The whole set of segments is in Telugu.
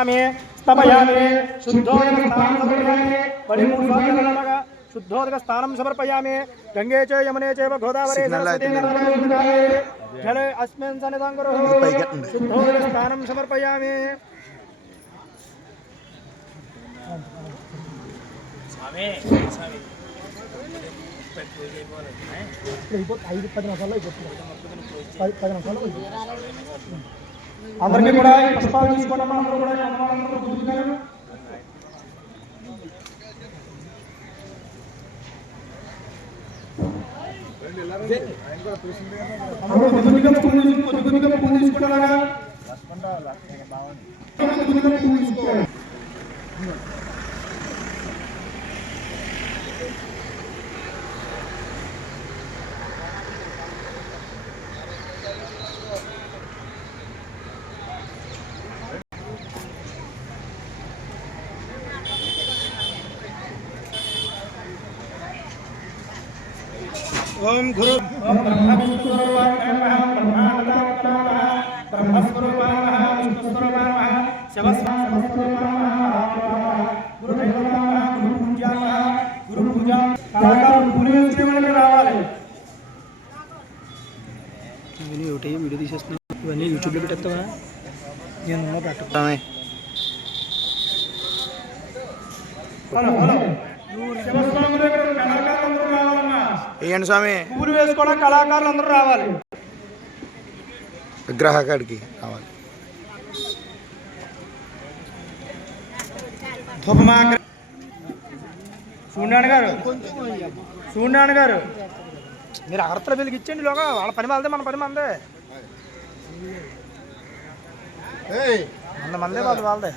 स्तपयामि शुद्धोदक स्थानं समर्पयामि गंगे च यमुने चैव गोदावरी सरस्वती नर्मदे जले अस्मिन् सन्निधां कुरु शुद्धोदक स्थानं समर्पयामि स्वामी అందరికీ కూడా పుష్పాలు తీసుకోవడం అందరూ కూడా ओम गुरु वीडियो తీసేస్తున్నా ఇవన్నీ యూట్యూబ్ లో పెట్టేస్తావా నేను పెట్టామే ఏంటి స్వామి పూలు వేసుకోవడం కళాకారులు అందరూ రావాలి విగ్రహ కాడికి రావాలి సూర్యనారాయణ గారు మీరు అగరత్తల వెలికి ఇచ్చేయండి లోగా వాళ్ళ పని వాళ్ళదే మన పని మందే మందే వాళ్ళదే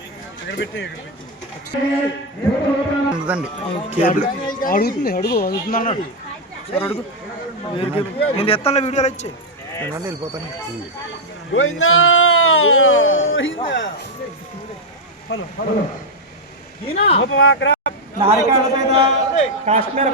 కేబుల్ అడుగుతుంది అడుగుతుంది అన్నాడు సార్ అడుగు నేను ఎత్తాను వీడియోలు ఇచ్చి నేను వెళ్ళిపోతాను హలో హలో కాశ్మీర్